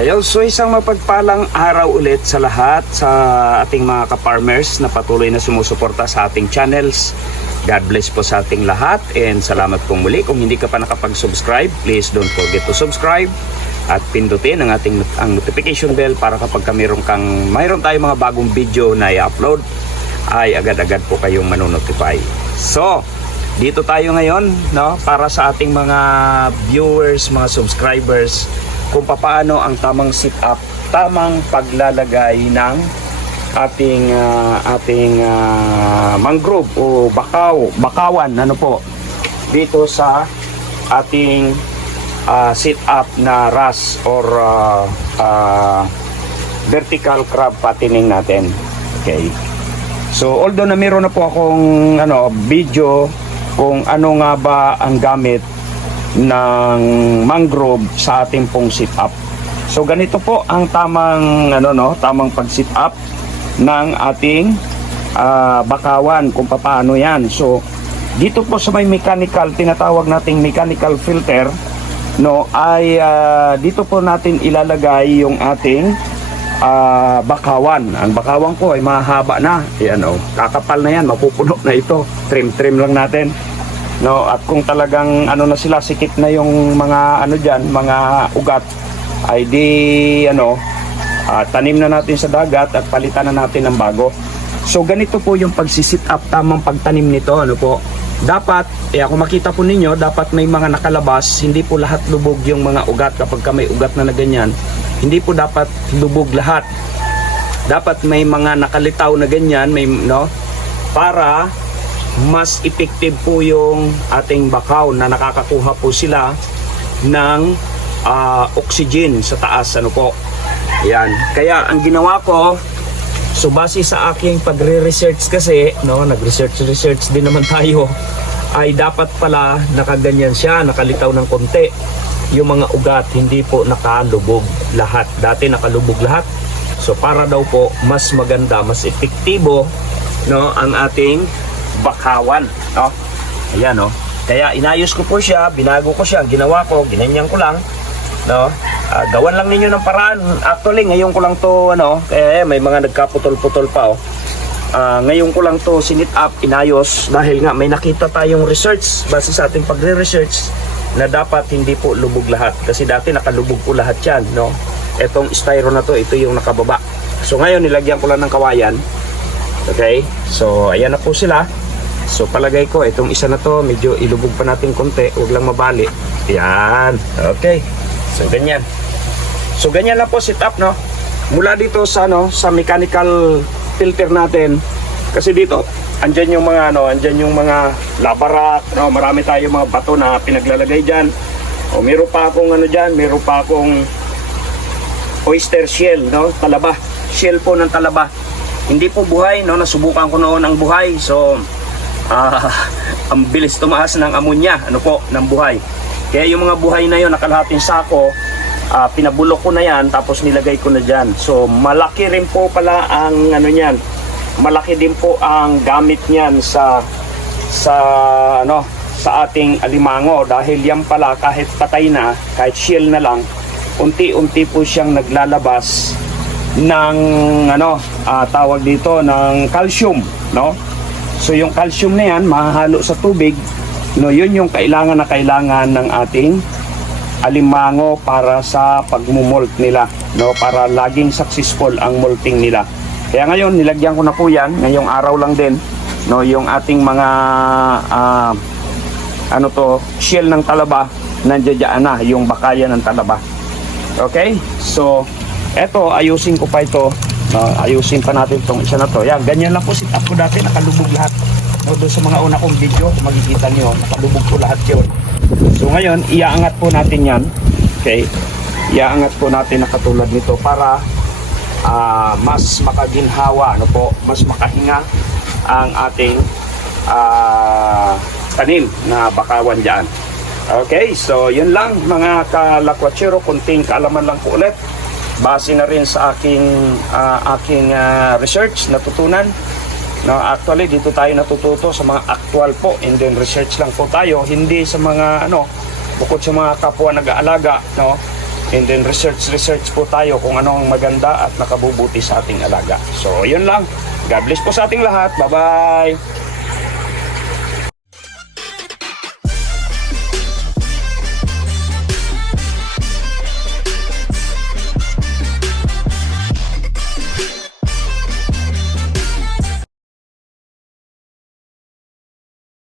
Ayun, so isang mapagpalang araw ulit sa lahat sa ating mga ka-farmers na patuloy na sumusuporta sa ating channels. God bless po sa ating lahat and salamat po muli. Kung hindi ka pa nakapag-subscribe, please don't forget to subscribe at pindutin ang ating notification bell para kapag mayroon tayong mga bagong video na i-upload ay agad-agad po kayong manonotify. So, dito tayo ngayon, no, para sa ating mga viewers, mga subscribers, kung paano ang tamang sit-up, tamang paglalagay ng ating mangrove o bakawan, ano po, dito sa ating sit-up na RAS or vertical crab fattening natin. Okay. So although na meron na po akong video kung ano nga ba ang gamit ng mangrove sa ating pong sit-up. So ganito po ang tamang tamang pag-sit-up ng ating bakawan kung paano 'yan. So dito po sa may mechanical, tinatawag nating mechanical filter, ay dito po natin ilalagay yung ating bakawan. Ang bakawan ko ay mahaba na. Ayan, kakapal na yan, mapupuno na ito. Trim lang natin. At kung talagang na sila, sikip na yung mga mga ugat, ay di tanim na natin sa dagat at palitan na natin ng bago. So ganito po yung pagsisit up, tamang pagtanim nito, dapat, kung makita po ninyo, dapat may mga nakalabas, hindi po lahat lubog yung mga ugat. Kapag may ugat na ganyan, hindi po dapat lubog lahat. Dapat may mga nakalitaw na ganyan, para mas effective po yung ating bakaw na nakakakuha po sila ng oxygen sa taas, Yan. Kaya ang ginawa ko, so base sa aking pagre-research kasi, nag-research din naman tayo, ay dapat pala nakaganyan siya, nakalitaw ng konti. Yung mga ugat, hindi po nakalubog lahat. Dati nakalubog lahat. So para daw po mas maganda, mas epektibo, ang ating bakawan, Ayan, Kaya inayos ko po siya, binago ko siya, ginawa ko, ginanyan ko lang, gawan lang ninyo ng paraan. Actually, ngayon ko lang to, may mga nagkaputol-putol pa, ngayon ko lang to sinit up, inayos, dahil nga may nakita tayong research, base sa ating pagre-research, na dapat hindi po lubog lahat. Kasi dati nakalubog po lahat yan, Etong styro na to, ito yung nakababa. So ngayon, nilagyan ko lang ng kawayan. Okay? So, ayan na po sila. So, palagay ko, itong isa na to, medyo ilubog pa natin konti, huwag lang mabali. Ayan. Okay. So, ganyan. So, ganyan lang po sit up, Mula dito sa, sa mechanical filter natin. Kasi dito, andyan yung mga, andyan yung mga labarak, marami tayong mga bato na pinaglalagay dyan. O, meron pa akong dyan, meron pa akong oyster shell, talaba. Shell po ng talaba. Hindi po buhay, nasubukan ko noon ang buhay. So, ang bilis tumaas ng amonya, ng buhay. Kaya yung mga buhay na yun, nakalahating sako, pinabulok ko na yan, tapos nilagay ko na dyan. So, malaki rin po pala ang niyan. Malaki din po ang gamit niyan sa ating alimango, dahil yan pala kahit patay na, kahit shell na lang, unti-unti po siyang naglalabas ng tawag dito ng calcium, So yung calcium na yan mahahalo sa tubig, yun yung kailangan ng ating alimango para sa pagmumolt nila, para laging successful ang molting nila. Kaya ngayon nilagyan ko na po yan ngayong araw lang din, yung ating mga shell ng talaba, nandiyan na yung bakayan ng talaba. Okay, so eto, ayusin ko pa ito. Ayusin pa natin itong isa na to. Yan, ganyan lang po sit up ko dati, nakalubog lahat. Doon sa mga una kong video, kung makikita nyo, nakalubog po lahat yun. So ngayon, iaangat po natin yan. Okay, iaangat po natin na katulad nito para mas makaginhawa, mas makahinga ang ating tanim na bakawan dyan. Okay, so yun lang mga kalakwatsero, kunting kaalaman lang po ulit. Base na rin sa aking research, natutunan. Actually, dito tayo natututo sa mga actual po, and then research lang po tayo, hindi sa mga bukod sa mga kapwa nag-aalaga, And then research po tayo kung ano ang maganda at nakabubuti sa ating alaga. So, yun lang. God bless po sa ating lahat. Bye-bye!